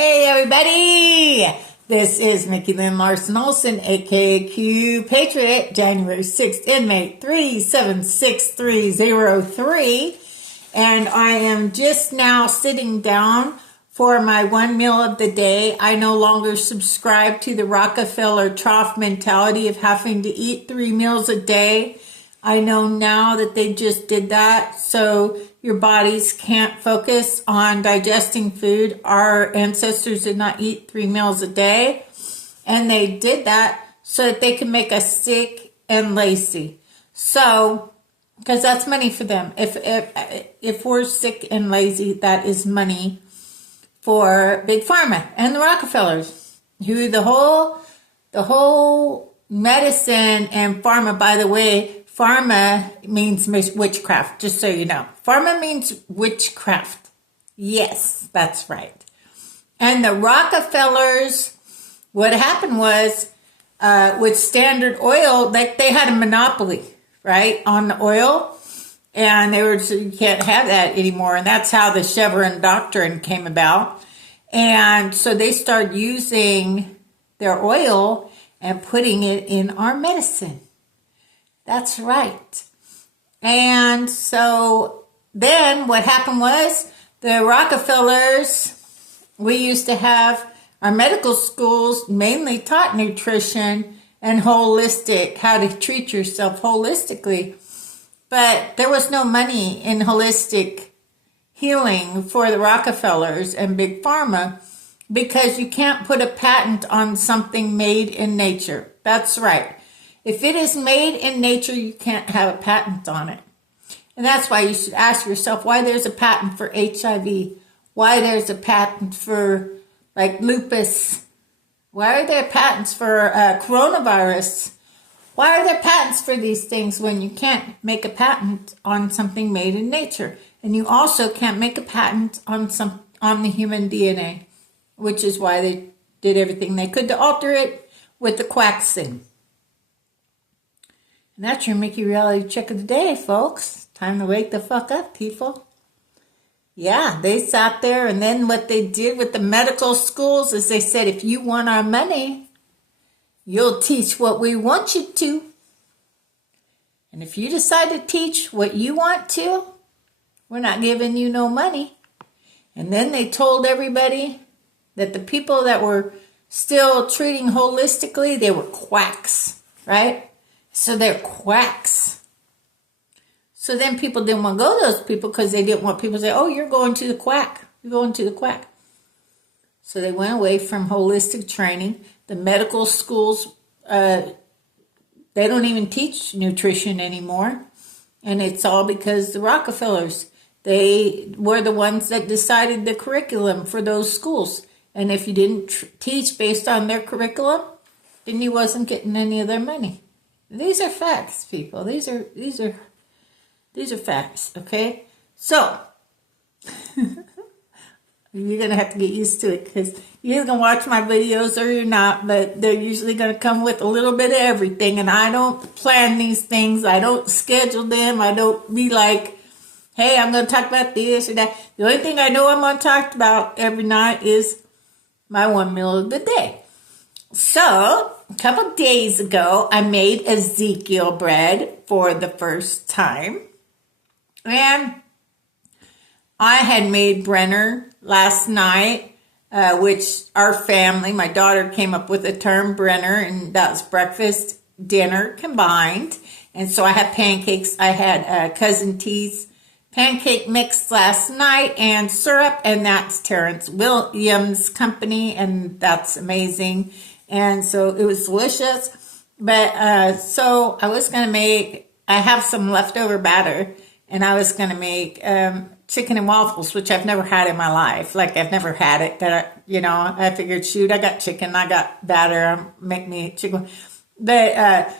Hey everybody! This is Mickey Lynn Larson-Olson, aka Q Patriot, January 6th, inmate 376303. And I am just now sitting down for my one meal of the day. I no longer subscribe to the Rockefeller trough mentality of having to eat 3 meals a day. I know now that they just did that, so your bodies can't focus on digesting food. Our ancestors did not eat 3 meals a day, and they did that so that they can make us sick and lazy. So, because that's money for them. If we're sick and lazy, that is money for Big Pharma and the Rockefellers, who the whole medicine and pharma, by the way, pharma means witchcraft, just so you know. Pharma means witchcraft. Yes, that's right. And the Rockefellers, what happened was, with Standard Oil, they had a monopoly, right, on the oil. And they were, so you can't have that anymore. And that's how the Chevron doctrine came about. And so they started using their oil and putting it in our medicine. That's right. And so then what happened was the Rockefellers, we used to have our medical schools mainly taught nutrition and holistic, how to treat yourself holistically. But there was no money in holistic healing for the Rockefellers and Big Pharma because you can't put a patent on something made in nature. That's right. If it is made in nature, you can't have a patent on it. And that's why you should ask yourself why there's a patent for HIV, why there's a patent for like lupus, why are there patents for coronavirus, why are there patents for these things when you can't make a patent on something made in nature? And you also can't make a patent on the human DNA, which is why they did everything they could to alter it with the quacks thing. And that's your Mickey Reality Check of the Day, folks. Time to wake the fuck up, people. Yeah, they sat there, and then what they did with the medical schools is they said, if you want our money, you'll teach what we want you to. And if you decide to teach what you want to, we're not giving you no money. And then they told everybody that the people that were still treating holistically, they were quacks, right? So they're quacks. So then people didn't want to go to those people because they didn't want people to say, oh, you're going to the quack. You're going to the quack. So they went away from holistic training. The medical schools, they don't even teach nutrition anymore. And it's all because the Rockefellers, they were the ones that decided the curriculum for those schools. And if you didn't teach based on their curriculum, then you wasn't getting any of their money. These are facts, people. These are facts, okay? So, you're going to have to get used to it because you're going to watch my videos or you're not, but they're usually going to come with a little bit of everything, and I don't plan these things. I don't schedule them. I don't be like, hey, I'm going to talk about this or that. The only thing I know I'm going to talk about every night is my one meal of the day. So, a couple days ago, I made Ezekiel bread for the first time. And I had made Brenner last night, which our family, my daughter came up with the term Brenner, and that was breakfast, dinner combined. And so I had pancakes. I had Cousin T's pancake mix last night and syrup, and that's Terrence Williams' company, and that's amazing. And so it was delicious. But so I was going to make, I have some leftover batter, and I was going to make chicken and waffles, which I've never had in my life. Like, I've never had it. I figured, shoot, I got chicken, I got batter, I'll make me chicken. But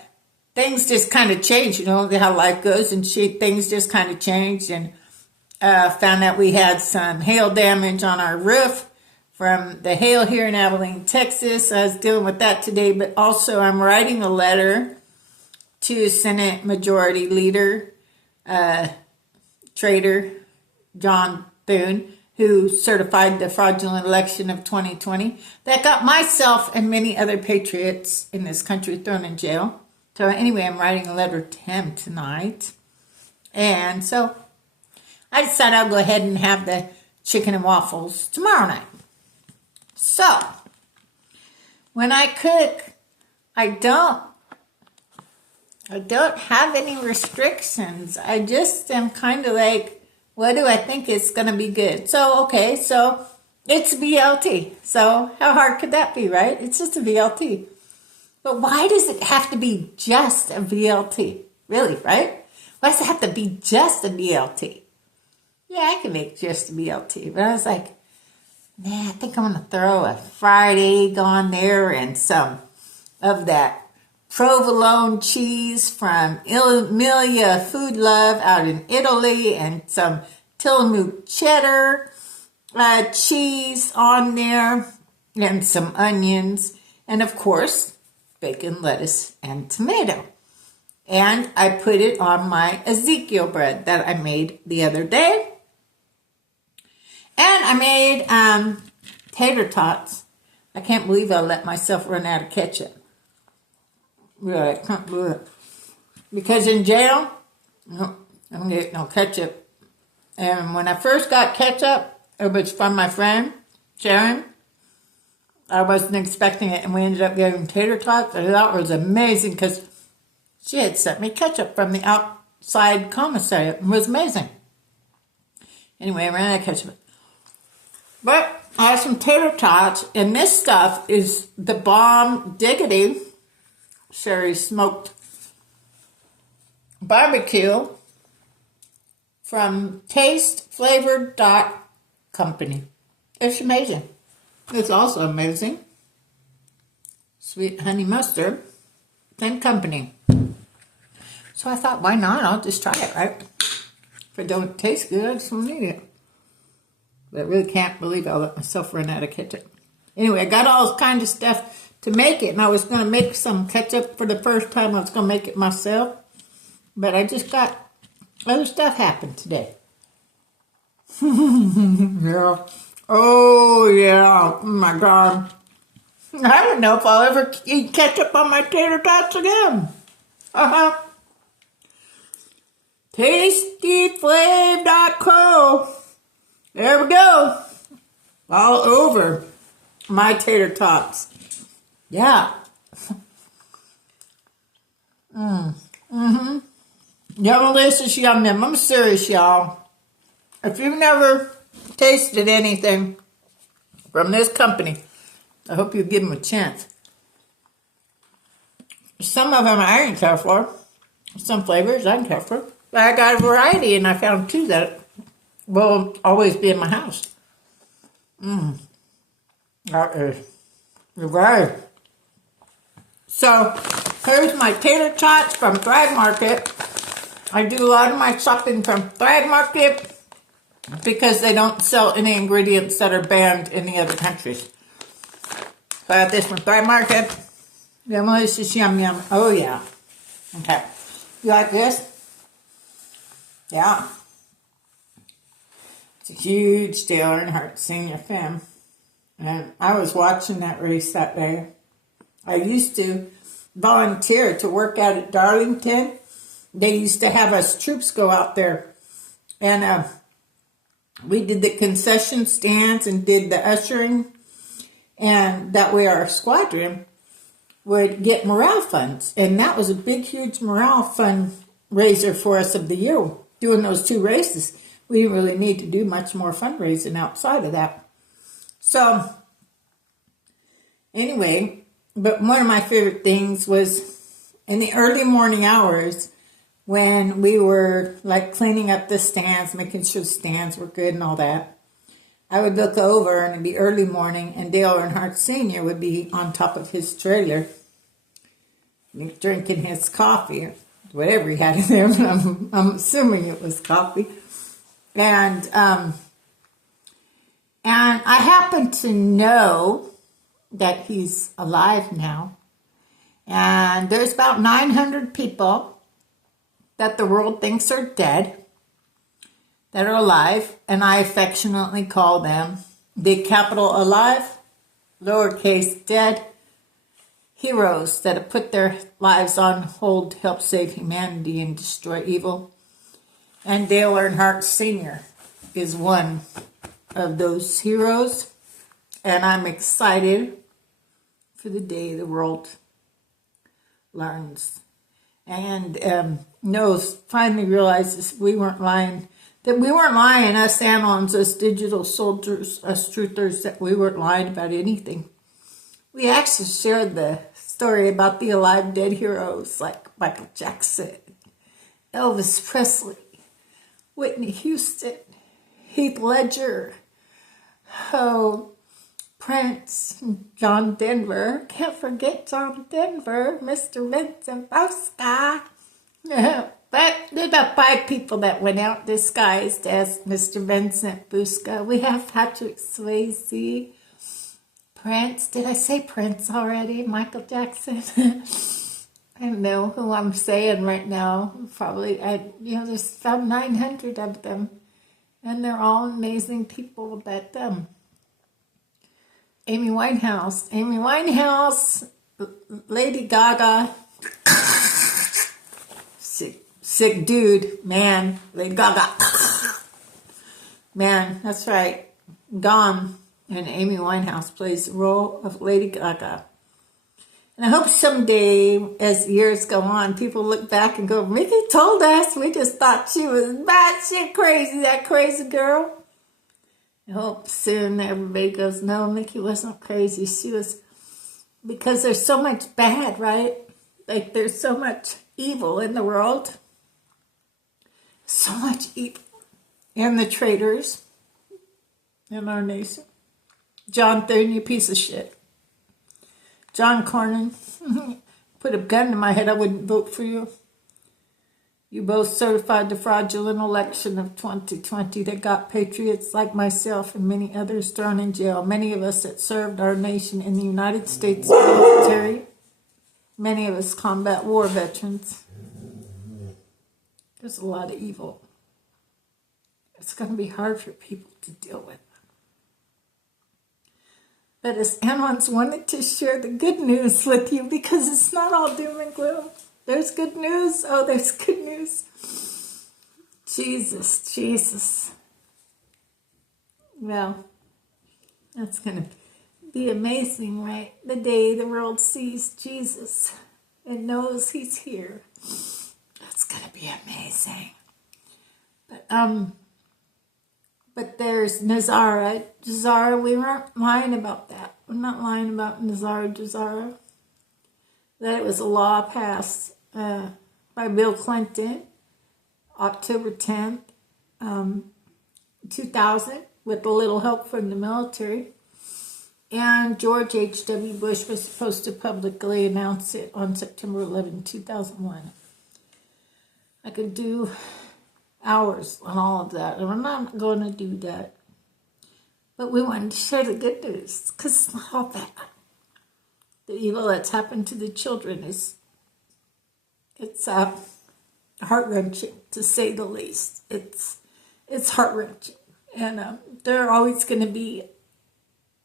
things just kind of changed, how life goes, and things just kind of changed. And found out we had some hail damage on our roof from the hail here in Abilene, Texas. I was dealing with that today, but also I'm writing a letter to Senate Majority Leader, Trader John Thune, who certified the fraudulent election of 2020 that got myself and many other patriots in this country thrown in jail. So anyway, I'm writing a letter to him tonight. And so I decided I'll go ahead and have the chicken and waffles tomorrow night. So when I cook, I don't have any restrictions. I just am kind of like, what do I think is going to be good? So, okay, so it's BLT. So how hard could that be, right? It's just a BLT. But why does it have to be just a BLT? Really, right? Why does it have to be just a BLT? Yeah, I can make just a BLT. But I was like, nah, I think I'm going to throw a fried egg on there and some of that provolone cheese from Emilia Food Love out in Italy and some Tillamook cheddar cheese on there and some onions and of course bacon, lettuce, and tomato. And I put it on my Ezekiel bread that I made the other day. And I made tater tots. I can't believe I let myself run out of ketchup. Really, I can't do it. Because in jail, I don't get no ketchup. And when I first got ketchup, it was from my friend, Sharon. I wasn't expecting it, and we ended up getting tater tots. I thought it was amazing because she had sent me ketchup from the outside commissary. It was amazing. Anyway, I ran out of ketchup. But I have some tater tots, and this stuff is the bomb diggity Sherry smoked barbecue from Taste Flavored Company. It's amazing. It's also amazing. Sweet honey mustard, same company. So I thought, why not? I'll just try it, right? If it don't taste good, I just don't need it. But I really can't believe I let myself run out of ketchup. Anyway, I got all kind of stuff to make it, and I was going to make some ketchup for the first time. I was going to make it myself, but I just got other stuff happen today. Yeah. Oh, yeah. Oh, my God. I don't know if I'll ever eat ketchup on my tater tots again. TastyFlave.co. There we go. All over my tater tots. Yeah. Delicious, yum yum. I'm serious, y'all. If you've never tasted anything from this company, I hope you give them a chance. Some of them I didn't care for. Some flavors I didn't care for. But I got a variety, and I found two that will always be in my house. That is right. So, here's my tater tots from Thrive Market. I do a lot of my shopping from Thrive Market because they don't sell any ingredients that are banned in the other countries. So I got this from Thrive Market. Delicious, yum yum. Oh yeah. Okay. You like this? Yeah. It's a huge deal. Earnhardt Senior Fem. And I was watching that race that day. I used to volunteer to work out at Darlington. They used to have us troops go out there. And we did the concession stands and did the ushering. And that way our squadron would get morale funds. And that was a big, huge morale fundraiser for us of the year. Doing those two races. We didn't really need to do much more fundraising outside of that. So, anyway, but one of my favorite things was in the early morning hours when we were like cleaning up the stands, making sure the stands were good and all that. I would look over and it'd be early morning and Dale Earnhardt Sr. would be on top of his trailer drinking his coffee, whatever he had in there, but I'm assuming it was coffee. And I happen to know that he's alive now. And there's about 900 people that the world thinks are dead. that are alive, and I affectionately call them big capital alive, lowercase dead, heroes that have put their lives on hold to help save humanity and destroy evil. And Dale Earnhardt Sr. is one of those heroes. And I'm excited for the day the world learns and finally realizes we weren't lying. That we weren't lying, us Anons, us digital soldiers, us truthers, that we weren't lying about anything. We actually shared the story about the alive dead heroes like Michael Jackson, Elvis Presley, Whitney Houston, Heath Ledger, Prince, John Denver. Can't forget John Denver, Mr. Vincent Bosca. But there's about 5 people that went out disguised as Mr. Vincent Busca. We have Patrick Swayze, Prince. Did I say Prince already? Michael Jackson. I don't know who I'm saying right now. Probably, there's about 900 of them. And they're all amazing people that, Amy Winehouse, Lady Gaga, sick dude, man, Lady Gaga, man, that's right, Gone, and Amy Winehouse plays the role of Lady Gaga. And I hope someday, as years go on, people look back and go, Mickey told us, we just thought she was batshit crazy, that crazy girl. I hope soon everybody goes, no, Mickey wasn't crazy. She was, because there's so much bad, right? Like there's so much evil in the world. So much evil. And the traitors in our nation. John Thune, you piece of shit. John Cornyn, put a gun to my head, I wouldn't vote for you. You both certified the fraudulent election of 2020 that got patriots like myself and many others thrown in jail. Many of us that served our nation in the United States military. Many of us combat war veterans. There's a lot of evil. It's going to be hard for people to deal with. But as Anons wanted to share the good news with you because it's not all doom and gloom. There's good news. Oh, there's good news. Jesus. Well, that's going to be amazing, right? The day the world sees Jesus and knows he's here. That's going to be amazing. But there's Nazara. Jazara, we weren't lying about that. We're not lying about Jazara. That it was a law passed by Bill Clinton, October 10th, 2000, with a little help from the military. And George H.W. Bush was supposed to publicly announce it on September 11, 2001. I could do hours on all of that, and I'm not going to do that. But we wanted to share the good news, because it's not all bad. The evil that's happened to the children it's heart-wrenching, to say the least. It's heart-wrenching. And they're always going to be,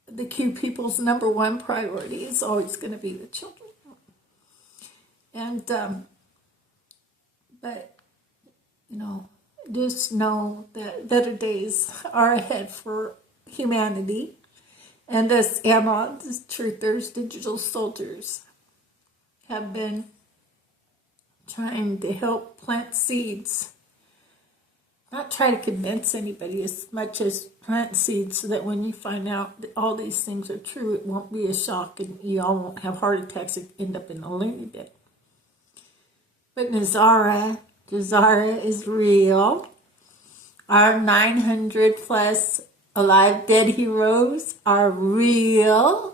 the Q people's number one priority is always going to be the children. And, but, just know that better days are ahead for humanity. And us Anons, truthers, digital soldiers, have been trying to help plant seeds. Not try to convince anybody as much as plant seeds so that when you find out that all these things are true, it won't be a shock and you all won't have heart attacks and end up in a loony bin. But Jazara is real. Our 900 plus alive dead heroes are real.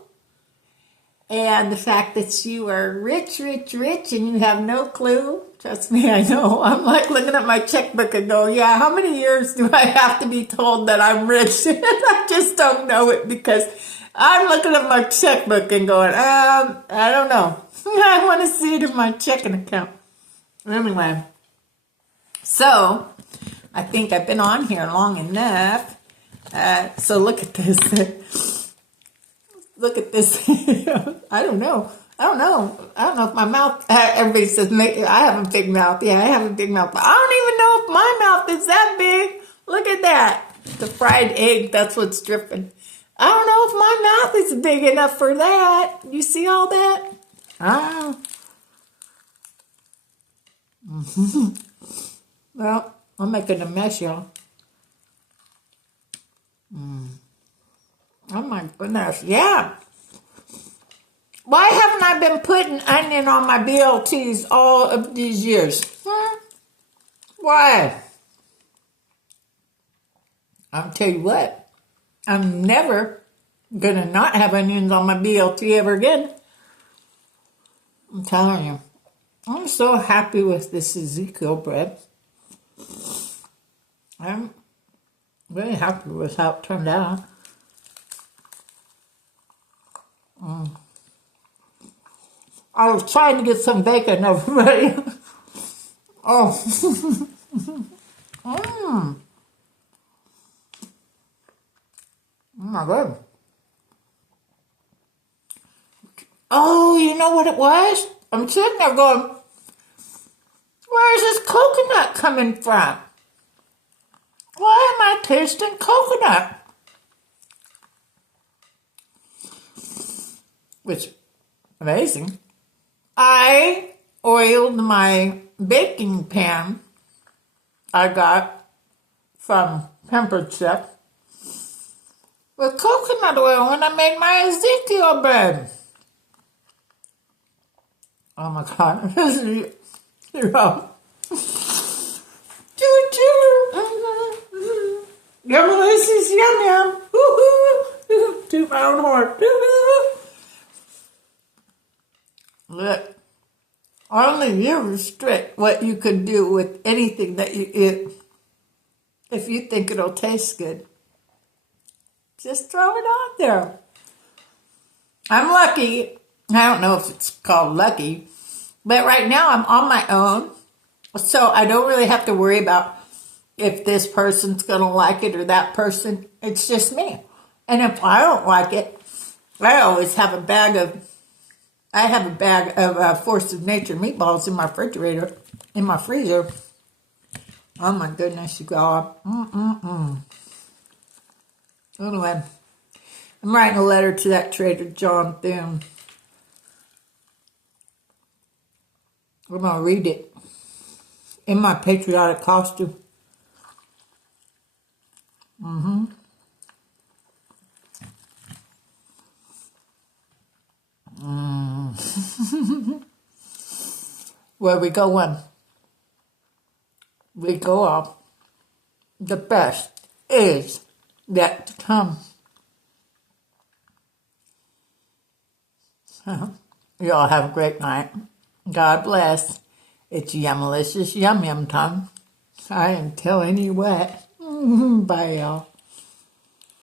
And the fact that you are rich, and you have no clue, trust me, I know. I'm like looking at my checkbook and go, yeah, how many years do I have to be told that I'm rich? I just don't know it because I'm looking at my checkbook and going, I don't know. I want to see it in my checking account. Anyway, so I think I've been on here long enough. So look at this. Look at this. I don't know. I don't know if my mouth, everybody says, I have a big mouth. Yeah, I have a big mouth. But I don't even know if my mouth is that big. Look at that. The fried egg, that's what's dripping. I don't know if my mouth is big enough for that. You see all that? Ah. Well, I'm making a mess, y'all. Oh my goodness, yeah. Why haven't I been putting onion on my BLTs all of these years? Why? I'll tell you what, I'm never going to not have onions on my BLT ever again. I'm telling you. I'm so happy with this Ezekiel bread. I'm very happy with how it turned out. I was trying to get some bacon, everybody. Oh. Oh my God. Oh, you know what it was? I'm sitting there going, where is this coconut coming from? Why am I tasting coconut? Which, amazing. I oiled my baking pan I got from Pampered Chef with coconut oil when I made my Ezekiel bread. Oh my God. You're out. Yum, this is yum yum. Toot my own horn. Look, only you restrict what you can do with anything that you eat. If you think it'll taste good, just throw it out there. I'm lucky. I don't know if it's called lucky, but right now I'm on my own, so I don't really have to worry about if this person's going to like it or that person. It's just me. And if I don't like it, I always have a bag of Force of Nature meatballs in my refrigerator, in my freezer. Oh my goodness, you God. Anyway, I'm writing a letter to that Trader John thing. I'm going to read it in my patriotic costume. Where we going? We go off. The best is yet to come. You all have a great night. God bless. It's Yummalicious Yum Yum time. I am telling you what. Bye, y'all.